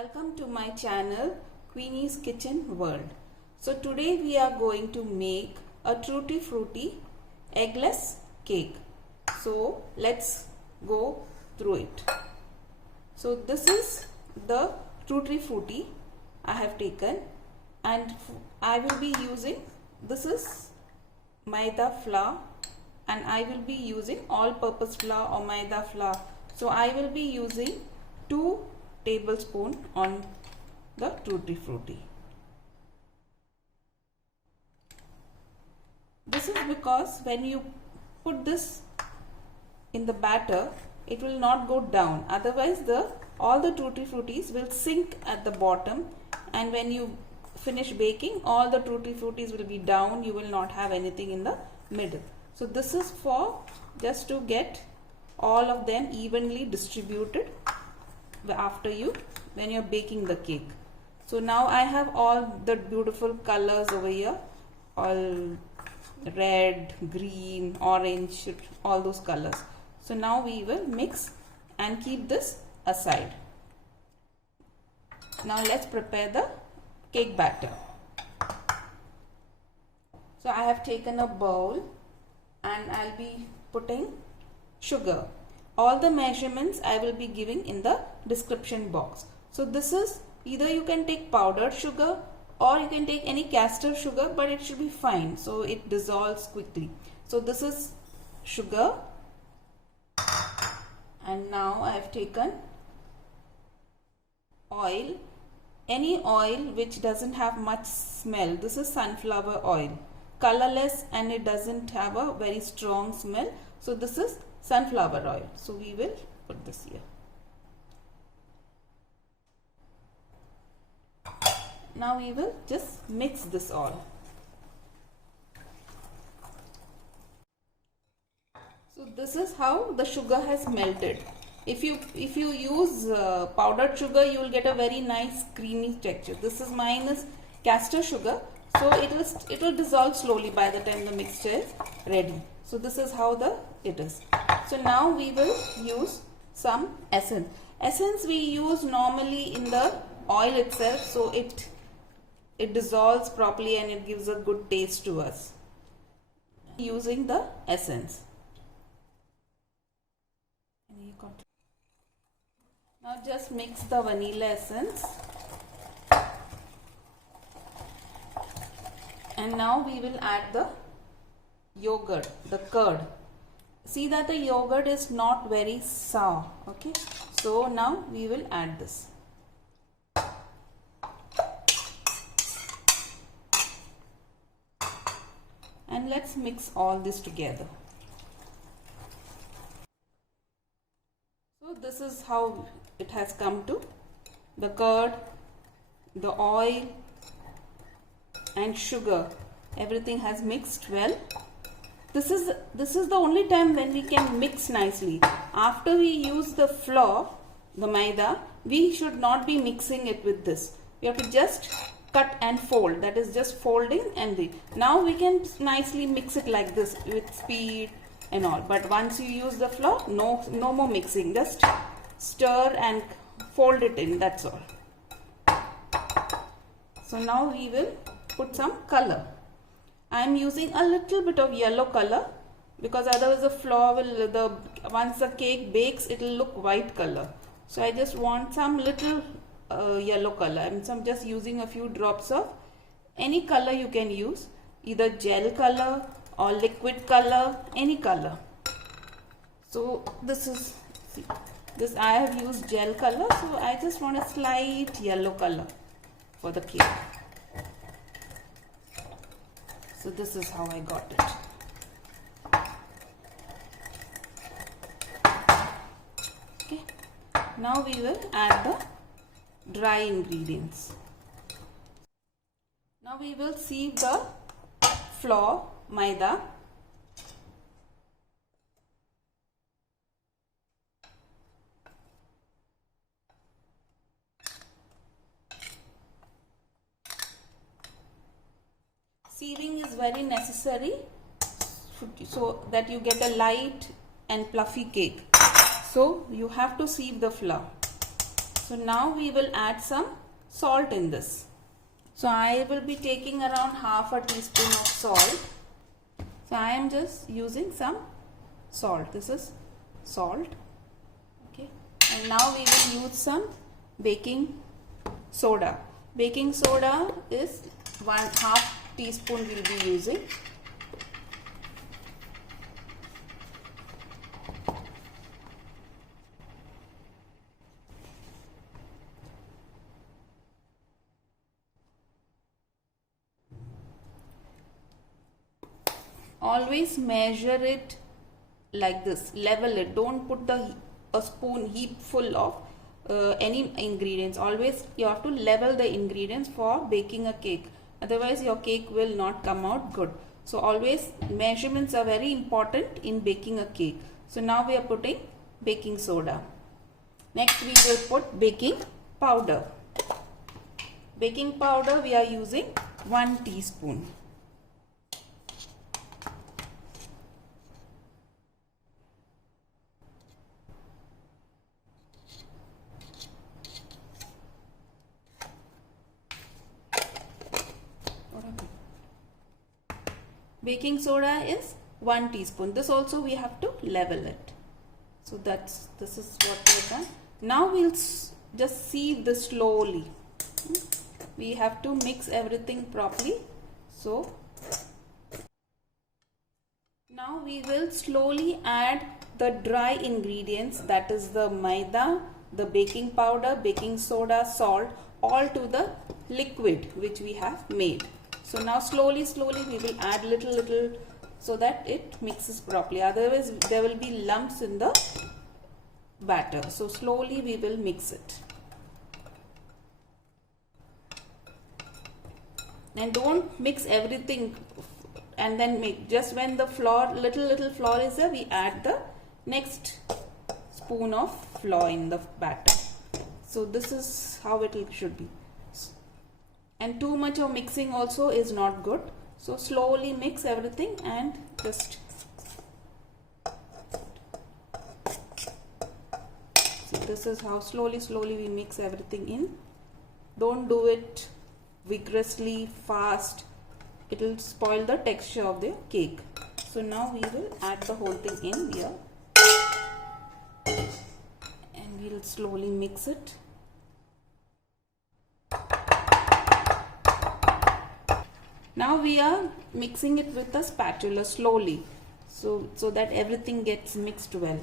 Welcome to my channel Queenie's Kitchen World. So today we are going to make a Tutti Frutti eggless cake. So let's go through it. So this is the Tutti Frutti I have taken, and I will be using, this is maida flour, and I will be using all-purpose flour or maida flour. So I will be using 2 tablespoons on the Tutti Frutti. This is because when you put this in the batter, it will not go down. Otherwise, all the Tutti Fruttis will sink at the bottom, and when you finish baking, all the Tutti Fruttis will be down. You will not have anything in the middle. So this is for just to get all of them evenly distributed when you're baking the cake. So now I have all the beautiful colors over here, all red, green, orange, all those colors. So now we will mix and keep this aside. Now let's prepare the cake batter. So I have taken a bowl and I'll be putting sugar. All the measurements I will be giving in the description box. So this is, either you can take powdered sugar or you can take any caster sugar, but it should be fine so it dissolves quickly. So this is sugar, and now I have taken oil, any oil which doesn't have much smell. This is sunflower oil, colorless, and it doesn't have a very strong smell. So this is sunflower oil. So we will put this here. Now we will just mix this all. So this is how the sugar has melted. If you use powdered sugar, you will get a very nice creamy texture. Mine is caster sugar, so it will dissolve slowly by the time the mixture is ready. So this is how it is. So now we will use some essence. Essence we use normally in the oil itself, so it dissolves properly and it gives a good taste to us. Using the essence. Now just mix the vanilla essence. And now we will add the yogurt, the curd. See that the yogurt is not very sour. Okay, so now we will add this. And let's mix all this together. So this is how it has come to. The curd, the oil and sugar, everything has mixed well. This is the only time when we can mix nicely. After we use the flour, the maida, we should not be mixing it with this. We have to just cut and fold. That is just folding, and now we can nicely mix it like this with speed and all. But once you use the flour, no more mixing. Just stir and fold it in. That's all. So now we will put some color. I am using a little bit of yellow color because otherwise the flour will, once the cake bakes, it will look white color. So I just want some little yellow color. I'm just using a few drops of any color you can use, either gel color or liquid color, any color. So this is, see, this I have used gel color, so I just want a slight yellow color for the cake. So this is how I got it. Okay. Now we will add the dry ingredients. Now we will sieve the flour, maida. Sieving is very necessary so that you get a light and fluffy cake. So you have to sieve the flour. So now we will add some salt in this. So I will be taking around half a teaspoon of salt. So I am just using some salt. This is salt. Okay. And now we will use some baking soda. Baking soda is 1/2 teaspoon we will be using. Always measure it like this, level it. Don't put a spoon heap full of any ingredients. Always you have to level the ingredients for baking a cake. Otherwise your cake will not come out good. So always measurements are very important in baking a cake. So now we are putting baking soda. Next we will put baking powder. Baking powder we are using 1 teaspoon. Baking soda is 1 teaspoon. This also we have to level it. So this is what we have done. Now we'll just sieve this slowly. We have to mix everything properly. So now we will slowly add the dry ingredients, that is the maida, the baking powder, baking soda, salt, all to the liquid which we have made. So now slowly we will add little so that it mixes properly. Otherwise there will be lumps in the batter. So slowly we will mix it. And don't mix everything and then make. Just when the flour, little flour is there, we add the next spoon of flour in the batter. So this is how it should be. And too much of mixing also is not good. So slowly mix everything and just see, this is how slowly we mix everything in. Don't do it vigorously, fast. It will spoil the texture of the cake. So now we will add the whole thing in here and we'll slowly mix it. Now we are mixing it with a spatula slowly, so that everything gets mixed well.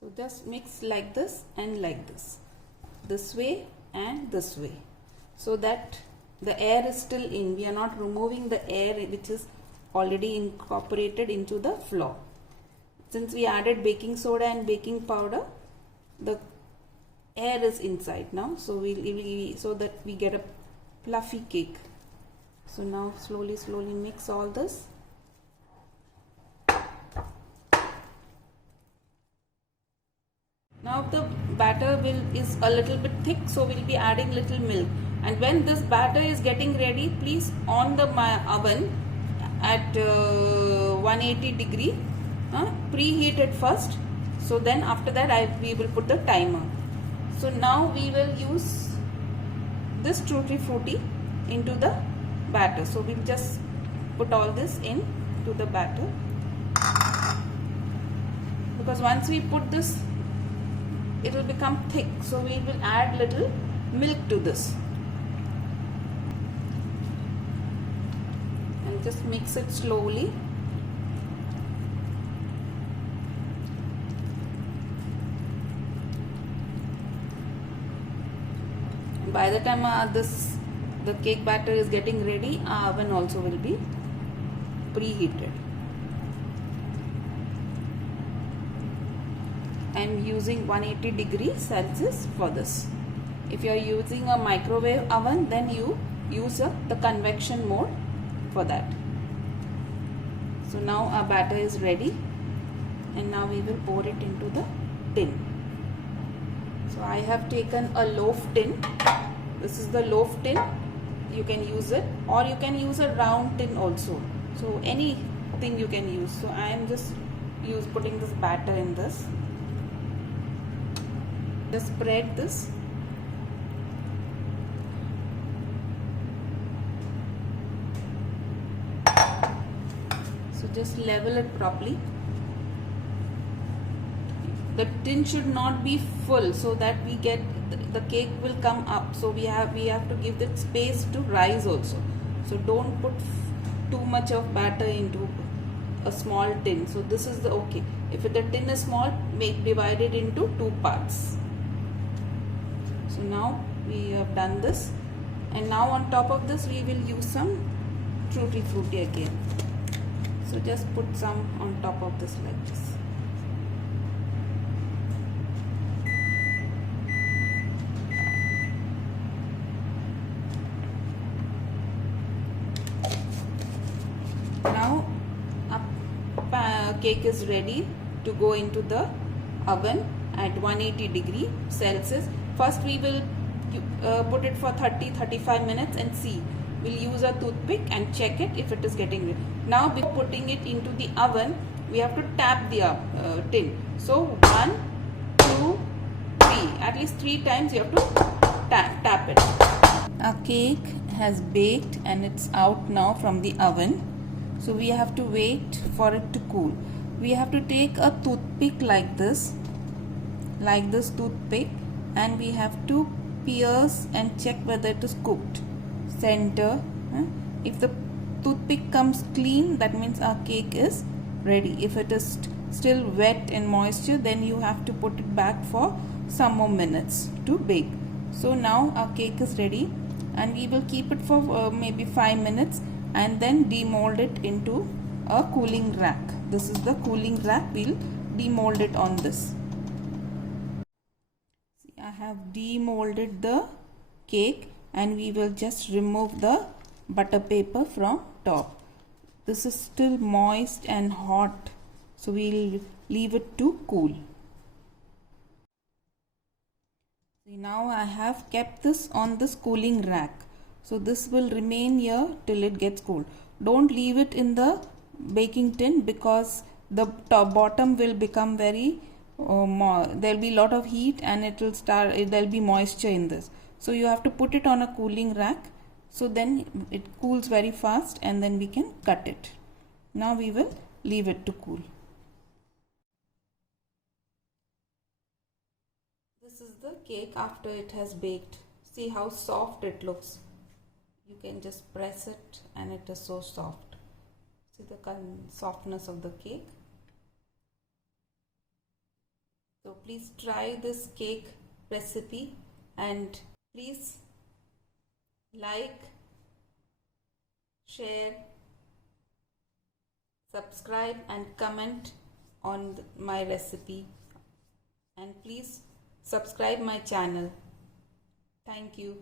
So just mix like this and like this way and this way, so that the air is still in. We are not removing the air which is already incorporated into the flour. Since we added baking soda and baking powder, the air is inside now, so so that we get a fluffy cake. So now slowly mix all this. Now the batter is a little bit thick, so we'll be adding little milk. And when this batter is getting ready, please on the oven at 180 degree. Preheat it first. So then after that we will put the timer. So now we will use this tutti frutti into the batter. So we'll just put all this into the batter, because once we put this, it will become thick. So we will add little milk to this and just mix it slowly. By the time the cake batter is getting ready, our oven also will be preheated. I am using 180 degrees Celsius for this. If you are using a microwave oven, then you use the convection mode for that. So now our batter is ready, and now we will pour it into the tin. So I have taken a loaf tin. This is the loaf tin. You can use it, or you can use a round tin also. So anything you can use. So I am just putting this batter in this. Just spread this. So just level it properly. The tin should not be full, so that we get the cake will come up. So we have to give it space to rise also. So don't put too much of batter into a small tin. So this is the okay. If the tin is small, divide it into 2 parts. So now we have done this, and now on top of this we will use some Tutti Frutti again. So just put some on top of this like this. Now our cake is ready to go into the oven at 180 Celsius. First we will put it for 30-35 minutes and see. We'll use a toothpick and check it if it is getting ready. Now before putting it into the oven, we have to tap the tin. So 1, 2, 3. At least 3 times you have to tap it. Our cake has baked and it's out now from the oven. So we have to wait for it to cool. We have to take a toothpick like this toothpick, and we have to pierce and check whether it is cooked. Center. If the toothpick comes clean, that means our cake is ready. If it is still wet and moisture, then you have to put it back for some more minutes to bake. So now our cake is ready, and we will keep it for maybe 5 minutes and then demold it into a cooling rack. This is the cooling rack. We'll demold it on this. See, I have demolded the cake, and we will just remove the butter paper from top. This is still moist and hot, so we'll leave it to cool. See, now I have kept this on this cooling rack, so this will remain here till it gets cold. Don't leave it in the baking tin, because the bottom will become very there'll be a lot of heat and there'll be moisture in this. So you have to put it on a cooling rack, so then it cools very fast and then we can cut it. Now we will leave it to cool. This is the cake after it has baked. See how soft it looks. You can just press it and it is so soft. See the softness of the cake. So please try this cake recipe, and please like, share, subscribe and comment on my recipe, and please subscribe my channel. Thank you.